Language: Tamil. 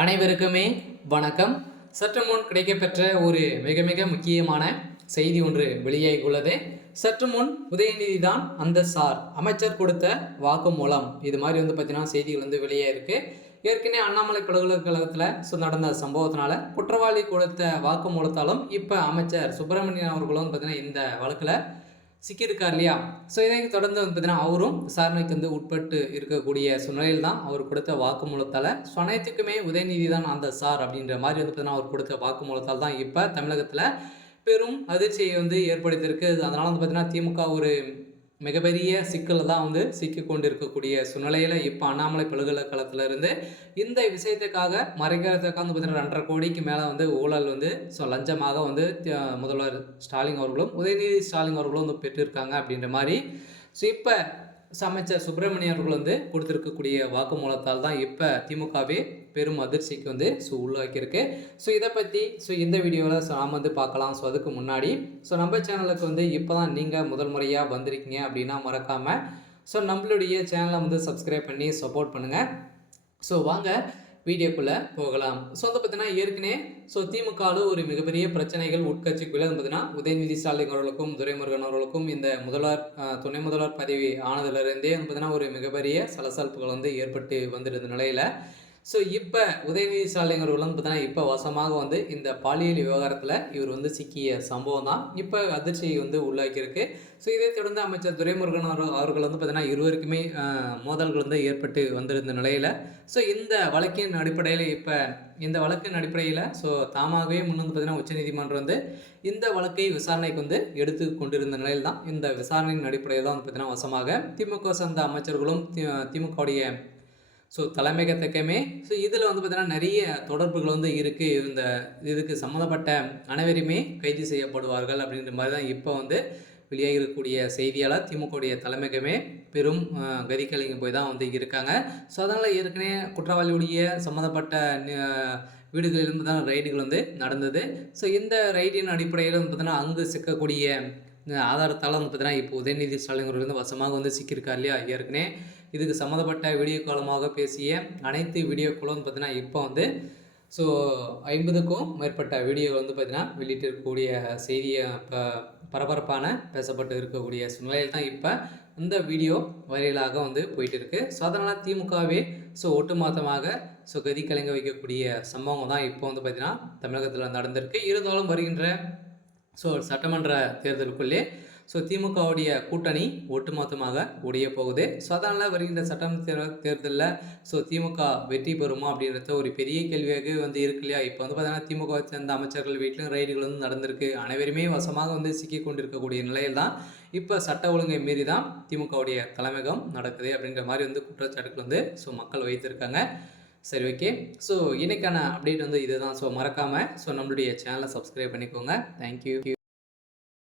அனைவருக்குமே வணக்கம். சற்று முன் கிடைக்கப்பெற்ற ஒரு மிக மிக முக்கியமான செய்தி ஒன்று வெளியாகியுள்ளது. சற்று முன் உதயநிதி தான் அந்த சார் அமைச்சர் கொடுத்த வாக்குமூலம் இது மாதிரி பார்த்தீங்கன்னா செய்திகள் வெளியாயிருக்கு. ஏற்கனவே அண்ணாமலை பல்கலைக்கழகத்தில் நடந்த சம்பவத்தினால குற்றவாளி கொடுத்த வாக்குமூலத்தாலும் இப்போ அமைச்சர் சுப்பிரமணியன் அவர்களும் பார்த்தீங்கன்னா இந்த வழக்கில் சிக்கியிருக்கார் இல்லையா. ஸோ இதை தொடர்ந்து பார்த்தீங்கன்னா அவரும் விசாரணைக்கு உட்பட்டு இருக்கக்கூடிய சூழ்நிலையில் தான் அவர் கொடுத்த வாக்குமூலத்தால் ஸோ அனைத்துக்குமே உதயநிதி தான் அந்த சார் அப்படின்ற மாதிரி பார்த்தீங்கன்னா அவர் கொடுத்த வாக்குமூலத்தால் தான் இப்போ தமிழகத்தில் பெரும் அதிர்ச்சியை ஏற்படுத்தியிருக்கு. அதனால் பார்த்தீங்கன்னா திமுக ஒரு மிகப்பெரிய சிக்கலில் தான் சிக்கி கொண்டு இருக்கக்கூடிய சூழ்நிலையில் இப்போ அண்ணாமலை பல்கலைக்கழகத்திலிருந்து இந்த விஷயத்துக்காக மறைக்கிறதுக்காக பார்த்தீங்கன்னா 2.5 கோடிக்கு மேலே ஊழல் ஸோ லஞ்சமாக முதல்வர் ஸ்டாலின் அவர்களும் உதயநிதி ஸ்டாலின் அவர்களும் பெற்றிருக்காங்க அப்படின்ற மாதிரி ஸோ இப்போ அமைச்சர் சுப்பிரமணியன் அவர்கள் கொடுத்துருக்கக்கூடிய வாக்குமூலத்தால் தான் இப்போ திமுகவே பெரும் அதிர்ச்சிக்கு ஸோ உள்ளாக்கியிருக்கு. ஸோ இதை பற்றி இந்த வீடியோவில் நாம் பார்க்கலாம். ஸோ அதுக்கு முன்னாடி நம்ம சேனலுக்கு இப்போ தான் நீங்கள் முதல் முறையாக வந்திருக்கீங்க அப்படின்னா மறக்காமல் நம்மளுடைய சேனலை சப்ஸ்கிரைப் பண்ணி சப்போர்ட் பண்ணுங்கள். ஸோ வாங்க வீடியோக்குள்ளே போகலாம். பார்த்தீங்கன்னா ஏற்கனவே திமுகவில் ஒரு மிகப்பெரிய பிரச்சனைகள் உட்கட்சிக்குள்ளே பார்த்தீங்கன்னா உதயநிதி ஸ்டாலின் அவர்களுக்கும் துரைமுருகன் அவர்களுக்கும் இந்த முதல்வர் துணை முதல்வர் பதவி ஆனதுலேருந்தே பார்த்தீங்கன்னா ஒரு மிகப்பெரிய சலசலப்புகள் ஏற்பட்டு வந்திருந்த நிலையில் இப்போ உதயநிதி ஸ்டாலின் அவர்களும் பார்த்தீங்கன்னா இப்போ வசமாக இந்த பாலியல் விவகாரத்தில் இவர் சிக்கிய சம்பவம் தான் இப்போ அதிர்ச்சியை உள்ளாக்கியிருக்கு. இதை தொடர்ந்து அமைச்சர் துரைமுருகன் அவர்கள் பார்த்தீங்கன்னா இருவருக்குமே மோதல்கள் ஏற்பட்டு வந்திருந்த நிலையில் இந்த வழக்கின் அடிப்படையில் இப்போ இந்த வழக்கின் அடிப்படையில் தாமாகவே பார்த்தீங்கன்னா உச்சநீதிமன்றம் இந்த வழக்கை விசாரணைக்கு எடுத்து கொண்டிருந்த நிலையில் தான் இந்த விசாரணையின் அடிப்படையில் தான் பார்த்தீங்கன்னா வசமாக திமுக சார்ந்த அமைச்சர்களும் திமுகவுடைய தலைமையகத்துக்குமே இதில் பார்த்தீங்கன்னா நிறைய தொடர்புகள் இருக்குது. இந்த இதுக்கு சம்மந்தப்பட்ட அனைவருமே கைது செய்யப்படுவார்கள் அப்படின்ற மாதிரி தான் இப்போ வெளியாகிருக்கக்கூடிய செய்தியாளர் திமுகவுடைய தலைமையகமே பெரும் கதிக்கலைங்க போய் தான் இருக்காங்க. அதனால் ஏற்கனவே குற்றவாளியுடைய சம்மந்தப்பட்ட வீடுகளிலிருந்து தான் ரைடுகள் நடந்தது. இந்த ரைடின் அடிப்படையில் பார்த்தீங்கன்னா அங்கு சிக்கக்கூடிய ஆதாரத்தால் பார்த்தீங்கன்னா இப்போ உதயநிதி ஸ்டாலின் அவர்கள் வசமாக சிக்கியிருக்கார் இல்லையா. ஏற்கனவே இதுக்கு சம்மந்தப்பட்ட வீடியோ காலமாக பேசிய அனைத்து வீடியோக்களும் பார்த்தீங்கன்னா இப்போ 50க்கும் மேற்பட்ட வீடியோ பார்த்தீங்கன்னா வெளியிட்டிருக்கக்கூடிய செய்தியை பரபரப்பான பேசப்பட்டு இருக்கக்கூடிய சூழ்நிலையில் தான் இப்போ இந்த வீடியோ வைரலாக போயிட்டு இருக்கு. அதனால் திமுகவே ஒட்டுமொத்தமாக கதி கலங்க வைக்கக்கூடிய சம்பவம் தான் இப்போ பார்த்தீங்கன்னா தமிழகத்தில் நடந்திருக்கு. இருந்தாலும் வருகின்ற சட்டமன்ற தேர்தலுக்குள்ளே திமுகவுடைய கூட்டணி ஒட்டுமொத்தமாக உடைய போகுது. அதனால் வருகின்ற சட்டமன்ற தேர்தலில் திமுக வெற்றி பெறுமா அப்படின்றத ஒரு பெரிய கேள்வியாக இருக்கு இல்லையா. இப்போ பார்த்தீங்கன்னா திமுகவை சேர்ந்த அமைச்சர்கள் வீட்டிலும் ரைடுகள் நடந்திருக்கு. அனைவருமே வசமாக சிக்கி கொண்டிருக்கக்கூடிய நிலையில் தான் இப்போ சட்ட ஒழுங்கை மீறி தான் திமுகவுடைய தலைமையகம் நடக்குது அப்படின்ற மாதிரி குற்றச்சாட்டுகள் மக்கள் வைத்திருக்காங்க. சரி, ஓகே. இன்றைக்கான அப்டேட் இதுதான். மறக்காமல் நம்மளுடைய சேனலை சப்ஸ்கிரைப் பண்ணிக்கோங்க. தேங்க்யூ.